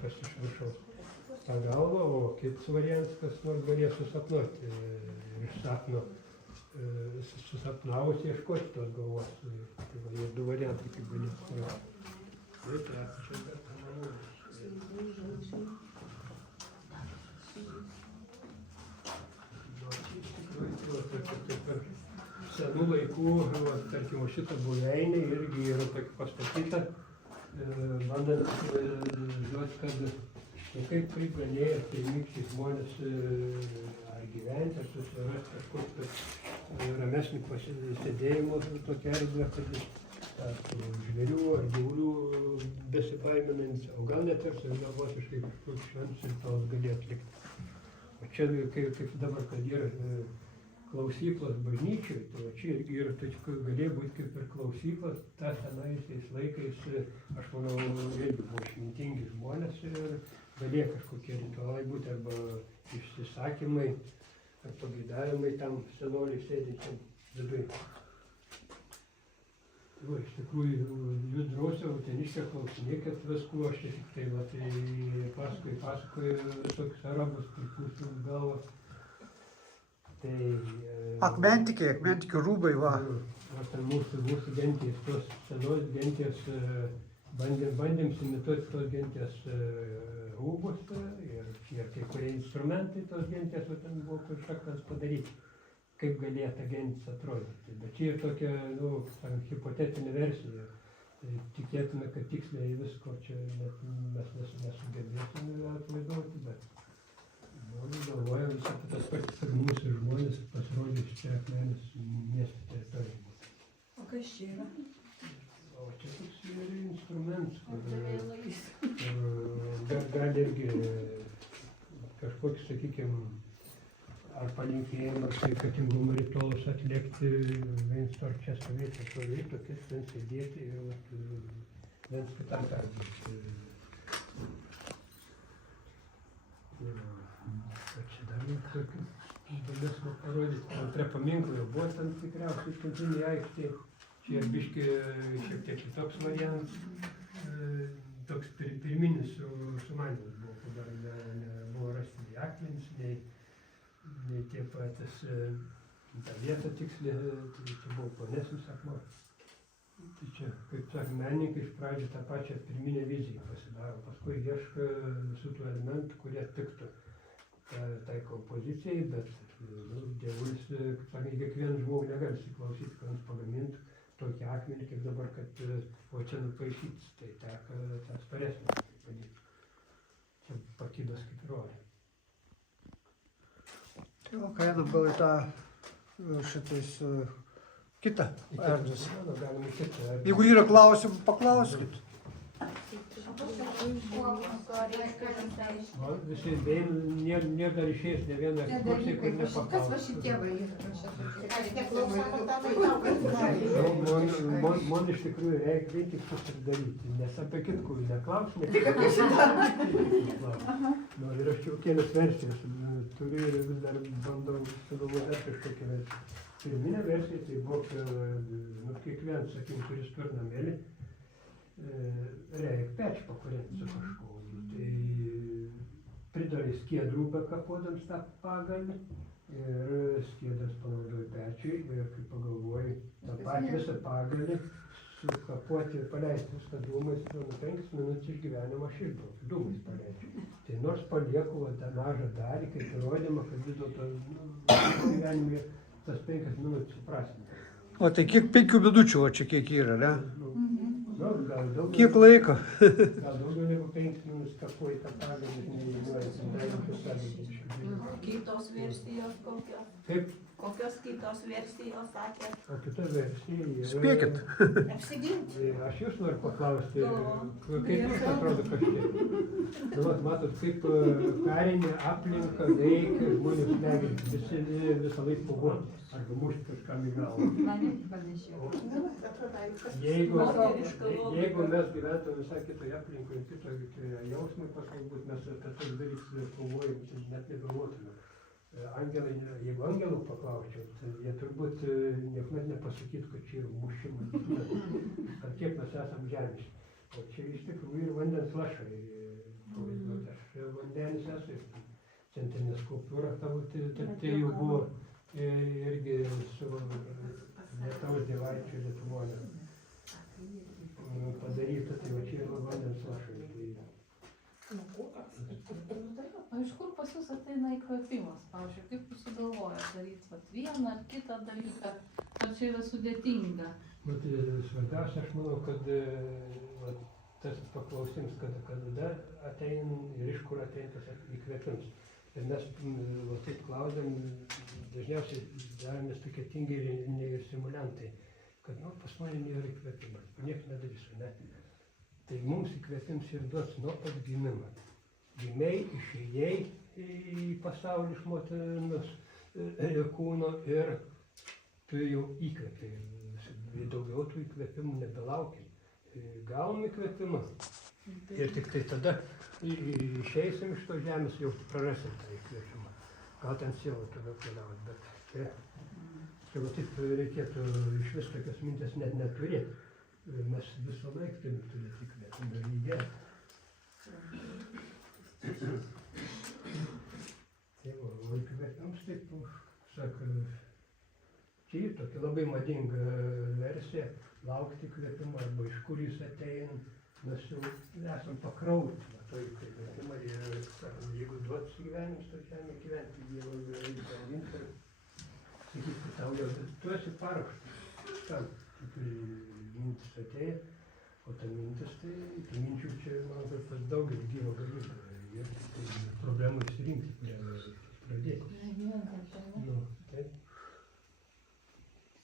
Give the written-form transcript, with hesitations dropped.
kažkas iš viršaus tą galvą, o kitas variantas, kas nors galės susapnuoti iš sapno, susapnavus ieškoti tos galvos. Tai va, jie du variantai kaip galės surasti. Tai čia bet manau. Senų laikų, tarkim, šitą buveinę irgi yra tokia pastatyta, bandant žinoti, kad kaip galėjo pirmykščiai žmonės ar gyventi, ar susirasti kažkokį ramesnį pasėdėjimo tokią erdvę, kad žvėrių ar gyvulių besibaiminant, o gal net ir savigalvosiškai kažkokius šventus ritualus galėjo atlikti. O čia, kaip dabar, kad yra klausyklos bažnyčioj, tai čia irgi yra, tai galėjo būti kaip ir klausyklos, ta senaisiais laikais, aš manau, irgi buvo išmintingi žmonės ir galėjo kažkokie ritualai būti, arba išsisakymai, ar pageidavimai tam senoliai sėdinčiam viduj. Va, iš tikrųjų, jūs drausiau, Uteniškę klausinėkit viskų, aš tik tai, va, tai pasakoju visokius arabus, pripūstų galvas. Tai, akmentikių rūbai, va. Mūsų gentys, tos senos gentys, bandėm imituoti tos gentys rūbus ir kai kurie instrumentai tos gentys, o ten buvo kažkas padaryti, kaip galėjo ta gentis atrodyti. Bet čia ir tokia, hipotetinė versija. Tai tikėtume, kad tiksliai visko čia mes nesugebėsime atvaizduoti, bet galvojam visą tas pats, kad mūsų žmonės pasirodys čia Akmenės miesto teritorijoje. O kas čia yra? O čia toks ir instrumentas, kur gali irgi kažkokį, sakykime, ar palinkėjimą, ar sveikatingumo ritualus atlikti, viens ar čia stovėti, tokias ten sėdėti ir viens kitam perduoti. Čia dar tokį galėsime parodyti. Prie paminklo jau buvo ten tikriausiai centrinėje aikštėje. Čia ir biški šiek tiek kitoks variantas. Toks pirminis sumanymas buvo, kad dar nebuvo rasti nei akmenys, nei tie patys tą vietą tikslė, tai čia buvo plonesnis akmuo. Tai čia, kaip sakė, menininkai iš pradžių tą pačią pirminę viziją pasidaro, paskui ieško visų tų elementų, kurie tiktų tai kompozicijai, bet dievulis, kaip sakė, kiekvieną žmogų negali įsiklausyti, kad jis pagamintų tokį akmenį, kaip dabar, kad o čia nupaišytis, tai teka tą storesnį padėti. Čia pakibęs kaip rolė. O ką einam gal į tą šitais kitą erdvės. Jeigu yra klausimų, paklauskit. Visi nėra dar išėjęs ne vieną ekskursiją, kur nepaklausia. Kas va šitie va yra? Man iš tikrųjų reikia vien tik susidaryti, nes apie kitkų neklausimą. Tik apie šitą. Ir aš jau kelias versijas turiu ir vis dar bandau sugalvoti kažkokią versiją. Pirminė versija tai buvo, kiekvienas, sakykim, kuris turi namėlį, reikia pečių pakūrenti su kažkuo. Tai pridarai skiedrų bekapodams tą pagalį ir skiedras panaudoju pečiui ir kai pagalvoju, tą patį visą pagalį sukapuoti ir paleisti viską dūmais, 5 minutės iš gyvenimo aš išbraukiu, dūmais paleidžiu. Tai nors palieku tą mažą dalį, kaip įrodymą, kad vis dėlto gyvenime tas 5 minutės suprasime. O tai kiek 5 minučių, o čia kiek yra, ne? Gal daugiau, Kiek laiko? Gal daugiau negu 5 minutės kapuoji tą pagalį, neįduoju. Kitos versijos kokios? Kaip? Kokios kitos versijos sakėt? O kita versija yra... Spėkit. Apsiginti. Aš jūs noriu paklausti, kaip jums atrodo kažkiek? Matot, kaip karinė aplinka veikia žmonių smegenys, visi visą laiką kovoti, arba mušti kažkam į galvą. Jeigu mes gyventume visai kitoje aplinkoje, kitoje jausmai paslaugbūt, mes apie tai darys kovojimus, net negalvotume. Angelai, jeigu angelų paklausčiau, tai jie turbūt niekuomet nepasakytų, kad čia yra mušimas, ar kiek mes esam žemiški. O čia iš tikrųjų ir vandens lašai procesai. Centrinė skulptūra tavo, tarp trijų buvo irgi su Lietuvos dievaičių Lietuvoje padaryta, tai va čia yra vandens lašai. O iš kur pas jūs ateina įkvėpimas? Pavyzdžiui, kaip jūs sugalvojate daryti vat vieną ar kitą dalyką, ar čia yra sudėtinga? Nu, tai svarbiausia, aš manau, kad vat, tas paklausims, kada ateina ir iš kur ateina tas įkvėpimas. Ir mes va, taip klausėm, dažniausiai daromės tokie tinginiai ir simuliantai, kad nu, pas mane nėra įkvėpimas, nieks nedarysiu, ne? Tai mums įkvėpims ir duos nuo pat gimimo. Gimiai, išėjai į pasaulį iš moterinos kūno ir tu jau įkvėpiai. Daugiau tų įkvėpimų nebelaukiai. Gavom įkvėpimą ir tik tai tada išeisim iš to žemės, jau prarasim tą įkvėpimą. Gal ten sielą toliau keliaut, bet čia va taip reikėtų iš vis tokias mintis net neturėti. Mes visą laiką turime turėti įkvėpimą ir jį gerti. Tai va, o įkvėpims taip, sako, čia yra tokia labai madinga versija, laukti įkvėpimą arba iš kur jis ateina. Mes jau esam pakrauti nuo to įkvėpimą ir, sakom, jeigu duotas gyvenimas, to žemė gyventi, Dievo įgyvendinti ir sakyti, kad tau jau, tu esi paruoštas tam, mintis atėjo, o ta mintis, tai minčių čia, man atrodo, pas daugelį